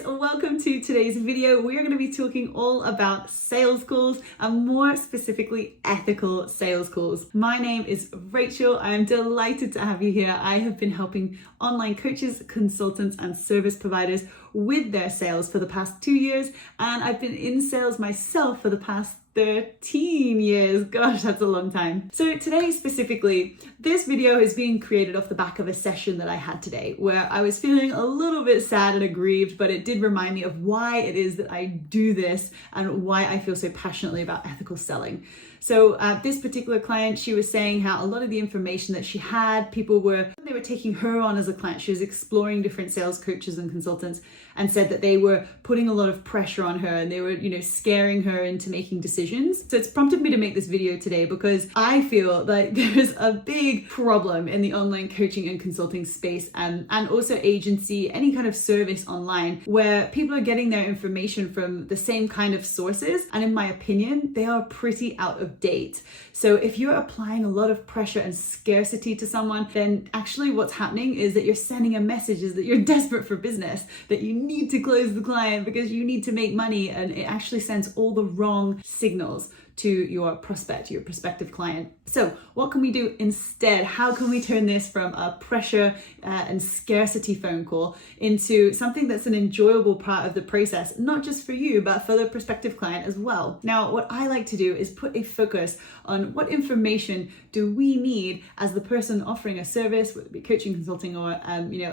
guys, welcome to today's video. We are going to be talking all about sales calls and more specifically ethical sales calls. My name is Rachel. I am delighted to have you here. I have been helping online coaches, consultants and service providers with their sales for the past 2 years, and I've been in sales myself for the past 13 years. Gosh, that's a long time. So today specifically, this video is being created off the back of a session that I had today where I was feeling a little bit sad and aggrieved, but it did remind me of why it is that I do this and why I feel so passionately about ethical selling. So this particular client, she was saying how a lot of the information that she had, they were taking her on as a client. She was exploring different sales coaches and consultants and said that they were putting a lot of pressure on her and they were, scaring her into making decisions. So it's prompted me to make this video today because I feel like there's a big problem in the online coaching and consulting space and also agency, any kind of service online where people are getting their information from the same kind of sources. And in my opinion, they are pretty out of date. So if you're applying a lot of pressure and scarcity to someone, then actually what's happening is that you're sending a message is that you're desperate for business, that you need to close the client because you need to make money, and it actually sends all the wrong signals to your prospective client. So what can we do instead? How can we turn this from a pressure and scarcity phone call into something that's an enjoyable part of the process, not just for you, but for the prospective client as well? Now, what I like to do is put a focus on what information do we need as the person offering a service, whether it be coaching, consulting, or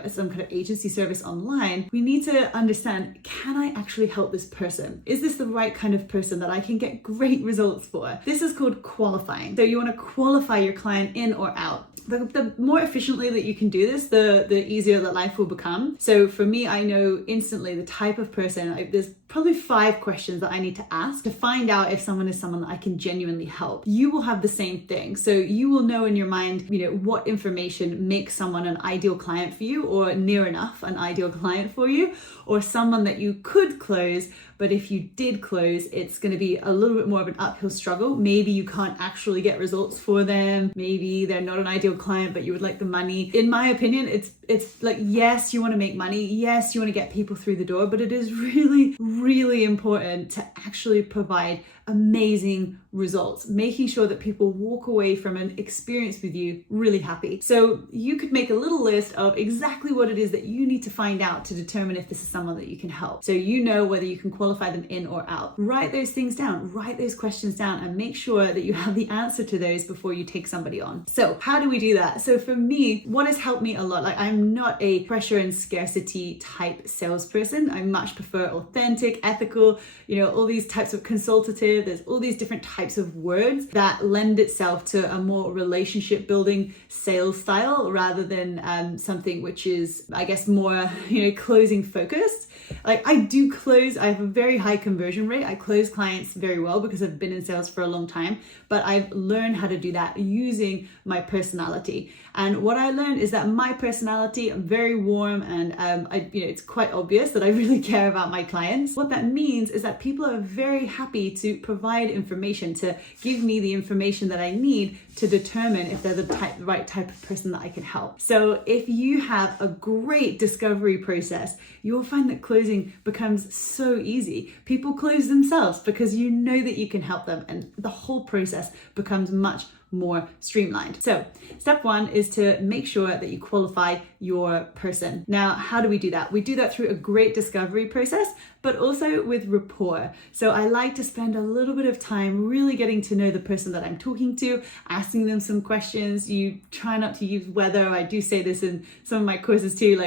some kind of agency service online. We need to understand, can I actually help this person? Is this the right kind of person that I can get great results for? This is called qualifying. So you want to qualify your client in or out. The more efficiently that you can do this, the easier that life will become. So for me, I know instantly the type of person, there's probably 5 questions that I need to ask to find out if someone is someone that I can genuinely help. You will have the same thing. So you will know in your mind, what information makes someone an ideal client for you, or near enough an ideal client for you, or someone that you could close, but if you did close, it's going to be a little bit more of an uphill struggle. Maybe you can't actually get results for them. Maybe they're not an ideal client, but you would like the money. In my opinion, it's like, yes, you want to make money. Yes, you want to get people through the door, but it is really, really important to actually provide amazing results, making sure that people walk away from an experience with you really happy. So you could make a little list of exactly what it is that you need to find out to determine if this is someone that you can help. So you know whether you can qualify them in or out. Write those things down, write those questions down, and make sure that you have the answer to those before you take somebody on. So how do we do that? So for me, what has helped me a lot, I'm not a pressure and scarcity type salesperson. I much prefer authentic, ethical, all these types of consultative. There's all these different types of words that lend itself to a more relationship building sales style rather than something which is, I guess, more, closing focused. I do close, I have a very high conversion rate. I close clients very well because I've been in sales for a long time, but I've learned how to do that using my personality. And what I learned is that my personality, I'm very warm, and it's quite obvious that I really care about my clients. What that means is that people are very happy to provide information, to give me the information that I need to determine if they're the right type of person that I can help. So if you have a great discovery process, you'll find that closing becomes so easy. People close themselves because you know that you can help them, and the whole process becomes much more streamlined. So step 1 is to make sure that you qualify your person. Now, how do we do that? We do that through a great discovery process, but also with rapport. So I like to spend a little bit of time really getting to know the person that I'm talking to, asking them some questions. You try not to use weather. I do say this in some of my courses too,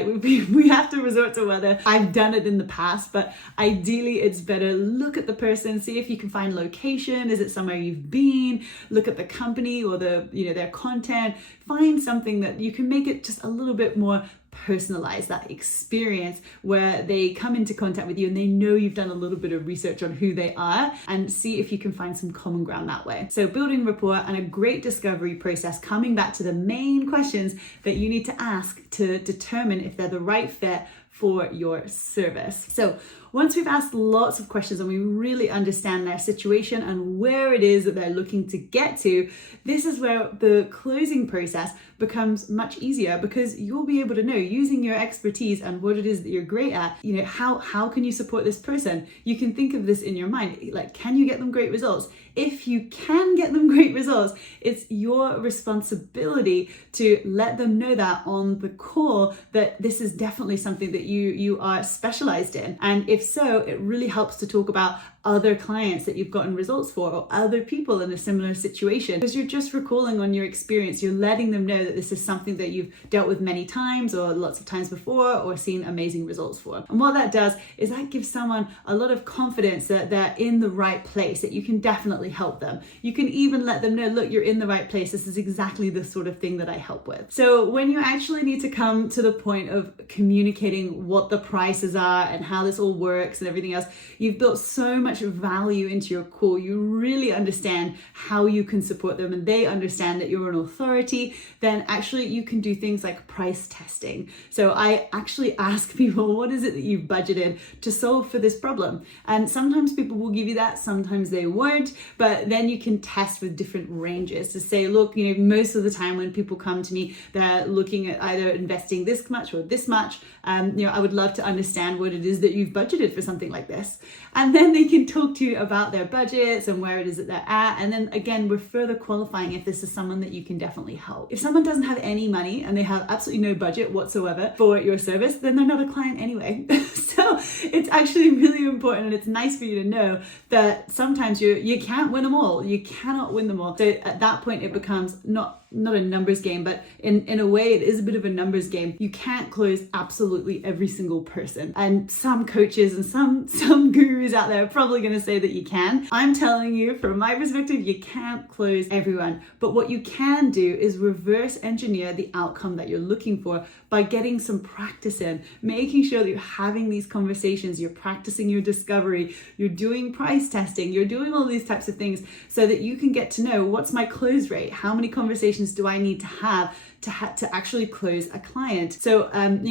we have to resort to weather. I've done it in the past, but ideally it's better look at the person, see if you can find location. Is it somewhere you've been? Look at the company or their content. Find something that you can make it just a little bit more personalize that experience where they come into contact with you and they know you've done a little bit of research on who they are, and see if you can find some common ground that way. So building rapport and a great discovery process, coming back to the main questions that you need to ask to determine if they're the right fit for your service. So once we've asked lots of questions and we really understand their situation and where it is that they're looking to get to, this is where the closing process becomes much easier, because you'll be able to know using your expertise and what it is that you're great at, how can you support this person? You can think of this in your mind, like, can you get them great results? If you can get them great results, it's your responsibility to let them know that on the call, that this is definitely something that you are specialized in. And if so, it really helps to talk about other clients that you've gotten results for, or other people in a similar situation, because you're just recalling on your experience. You're letting them know that this is something that you've dealt with many times or lots of times before, or seen amazing results for. And what that does is that gives someone a lot of confidence that they're in the right place, that you can definitely help them. You can even let them know, look, you're in the right place. This is exactly the sort of thing that I help with. So when you actually need to come to the point of communicating what the prices are and how this all works and everything else, you've built so much value into your call. You really understand how you can support them, and they understand that you're an authority. Then actually you can do things like price testing. So I actually ask people, what is it that you've budgeted to solve for this problem? And sometimes people will give you that, sometimes they won't, but then you can test with different ranges to say, look, most of the time when people come to me, they're looking at either investing this much or this much. I would love to understand what it is that you've budgeted for something like this. And then they can talk to you about their budgets and where it is that they're at. And then again, we're further qualifying if this is someone that you can definitely help. If someone doesn't have any money and they have absolutely no budget whatsoever for your service, then they're not a client anyway. So it's actually really important, and it's nice for you to know that sometimes you can't win them all. You cannot win them all. So at that point, it becomes not a numbers game, but in a way it is a bit of a numbers game. You can't close absolutely every single person. And some coaches and some gurus out there are probably going to say that you can. I'm telling you, from my perspective, you can't close everyone. But what you can do is reverse engineer the outcome that you're looking for by getting some practice in, making sure that you're having these conversations, you're practicing your discovery, you're doing price testing, you're doing all these types of things so that you can get to know, what's my close rate? How many conversations do I need to have to actually close a client? So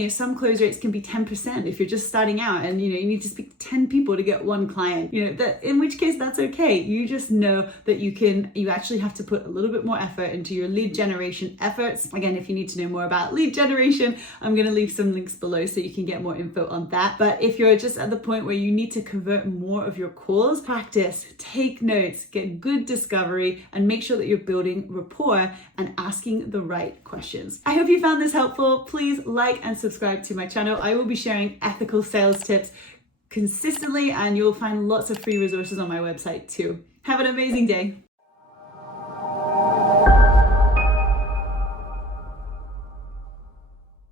some close rates can be 10% if you're just starting out, and you need to speak to 10 people to get one client, that, in which case that's okay. You just know that you actually have to put a little bit more effort into your lead generation efforts. Again, if you need to know more about lead generation, I'm going to leave some links below so you can get more info on that. But if you're just at the point where you need to convert more of your calls, practice, take notes, get good discovery, and make sure that you're building rapport and asking the right questions. I hope you found this helpful. Please like and subscribe to my channel. I will be sharing ethical sales tips consistently, and you'll find lots of free resources on my website too. Have an amazing day.